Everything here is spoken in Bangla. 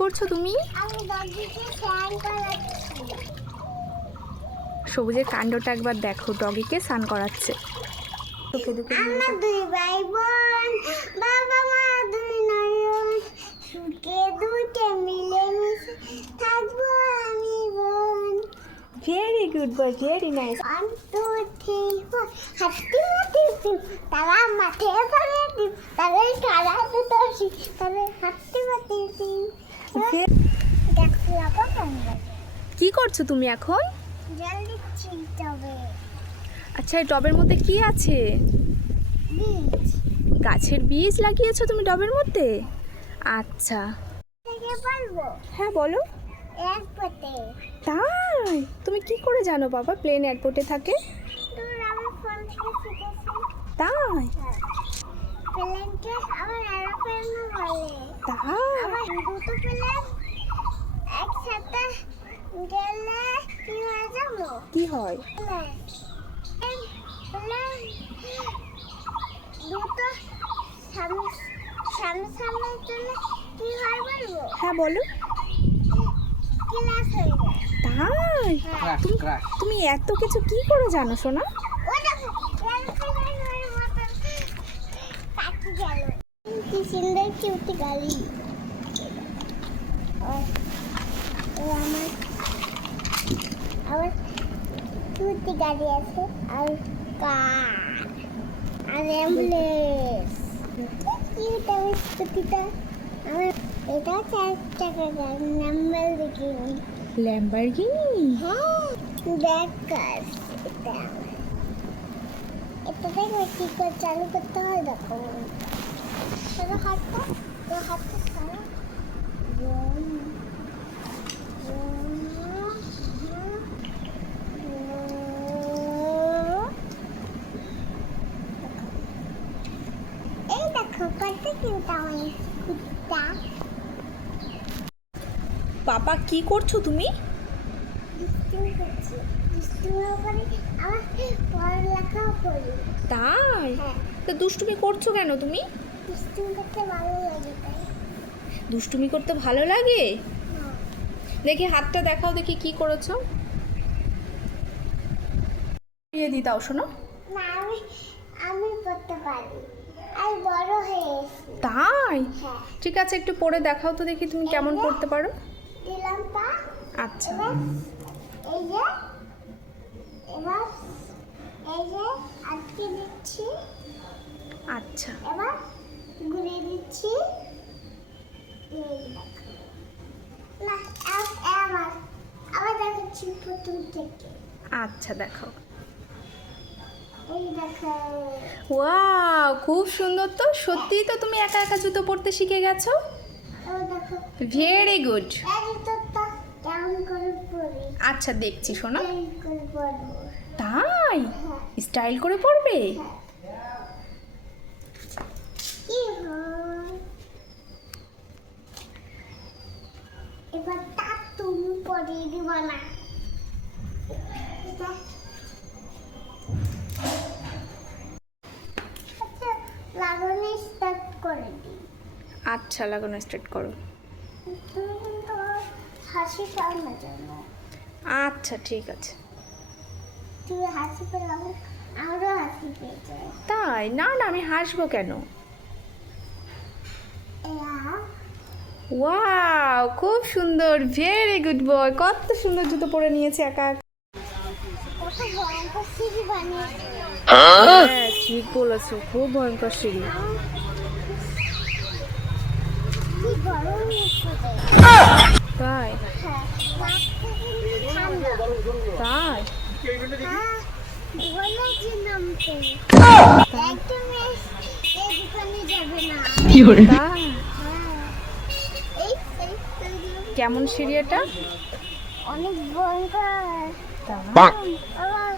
করছো তুমি? সবুজের কাণ্ডটা একবার দেখো, ডগিকে স্নান করাচ্ছে। আমরা দুই ভাই বোন, বাবা মা দুই নয়ন, সুখে দুইটা মিলেমিশে থাকবো আমি বোন। Very good boy, very nice. 1 2 3 4 হাঁটতে হাঁটতে তারা মাঠে পড়ে দিন, তাদের সারা দুটোছি, তাদের হাঁটতে হাঁটতে দেখো লাগো তোমরা। কি করছো তুমি এখন? জল দিচ্ছি তবে আচ্ছা, এই টবের মধ্যে কি আছে? বীজ গাছের বীজ লাগিয়েছো তুমি টবের মধ্যে? আচ্ছা, থেকে পারবো হ্যাঁ বলো। এয়ারপোর্টে। তাই? তুমি কি করে জানো বাবা প্লেন এয়ারপোর্টে থাকে? তোর আমি ফোন থেকে শিখেছি। তাই? প্লেনকে আবার এরোপ্লেনও বলে। তাই? আবার দুটো প্লেন একসাথে গেলে কি হয়ে যাবো? কি হয়? প্লেন দুটো সামনে চলে কি হয় বলবো? হ্যাঁ বলো। ক্লাস হয়ে যায়। তাই? তুমি এত কিছু কি করে জানো সোনা? ওই দেখো এরোপ্লেনের মতন পাখি গেল। কি সুন্দর কিউটি গাড়ি। আমার কিউটি গাড়ি আছে আর কার আর অ্যাম্বুলেন্স। কিউট আমার স্কুটিটা। আমার এটা 4 চাকা গাড়ি, নাম্বার দেখিনি। ল্যাম্বরগিনি? হ্যাঁ দেখ কার এটা আমার। এটা দেখো কি করে চালু করতে হয় দেখো। চলো হাতটা ছাড়ো। এই দেখো কত কিউট আমার স্কুটিটা। পাপা কি করছো তুমি? দুষ্টুমি করছি। দুষ্টুমিও করি আবার পড়ালেখাও করি। তাই? হ্যাঁ তো দুষ্টুমি করছো কেন তুমি? দুষ্টুমি করতে ভালো লাগে তাই। দুষ্টুমি করতে ভালো লাগে? হ্যাঁ দেখি হাতটা দেখাও, দেখি কি করেছো। দিয়ে দি দাও শোনো। না আমি করতে পারি, আমি বড় হয়ে এসেছি। তাই? হ্যাঁ ঠিক আছে, একটু পরে দেখাও তো দেখি তুমি কেমন করতে পারো। দিলাম পা। আচ্ছা, এবার এই যে এবার এই যে আটকে দিচ্ছি। আচ্ছা, এবার ঘুরিয়ে দিচ্ছি। এই দেখো। না আবার আবার দেখাচ্ছি প্রথম থেকে। আচ্ছা দেখাও। এই দেখো। ওয়াও, খুব সুন্দর তো। সত্যিই তো তুমি একা একা জুতো পরতে শিখে গেছো। এই দেখো ভেরি গুড। এই জুতোটা কেমন করে পরি। আচ্ছা দেখছি শোনো। এই করে পরবো। তাই? হ্যাঁ স্টাইল করে পরবে? হ্যাঁ। কি হয় এবার তা তুমি পরিয়ে দিবা না। এটা আচ্ছা লাগানো স্টার্ট করে দিই। আচ্ছা, লাগানো স্টার্ট করো। তুমি কিন্তু হাসি পাও না যেন। আচ্ছা ঠিক আছে। তুই হাসি পেলাম আমারও হাসি পেয়ে যায়। তাই? না না, আমি হাসবো কেন? ওয়াও, খুব সুন্দর। Very good boy. কত সুন্দর জুতো পরে নিয়েছে একা একা। কত ভয়ঙ্কর সিঁড়ি বানিয়েছে। হ্যাঁ ঠিক বলেছো, খুব ভয়ঙ্কর সিঁড়ি। কি গরম হচ্ছে। তাই? হ্যাঁ মাঠ থেকে ঠান্ডা। তাই? হ্যাঁ বলেছি নামতে। একদম এই দোকানে যাবে না। তাই? হ্যাঁ এই এই কেমন সিঁড়ি এটা? অনেক ভয়ঙ্কর। তাই? আবার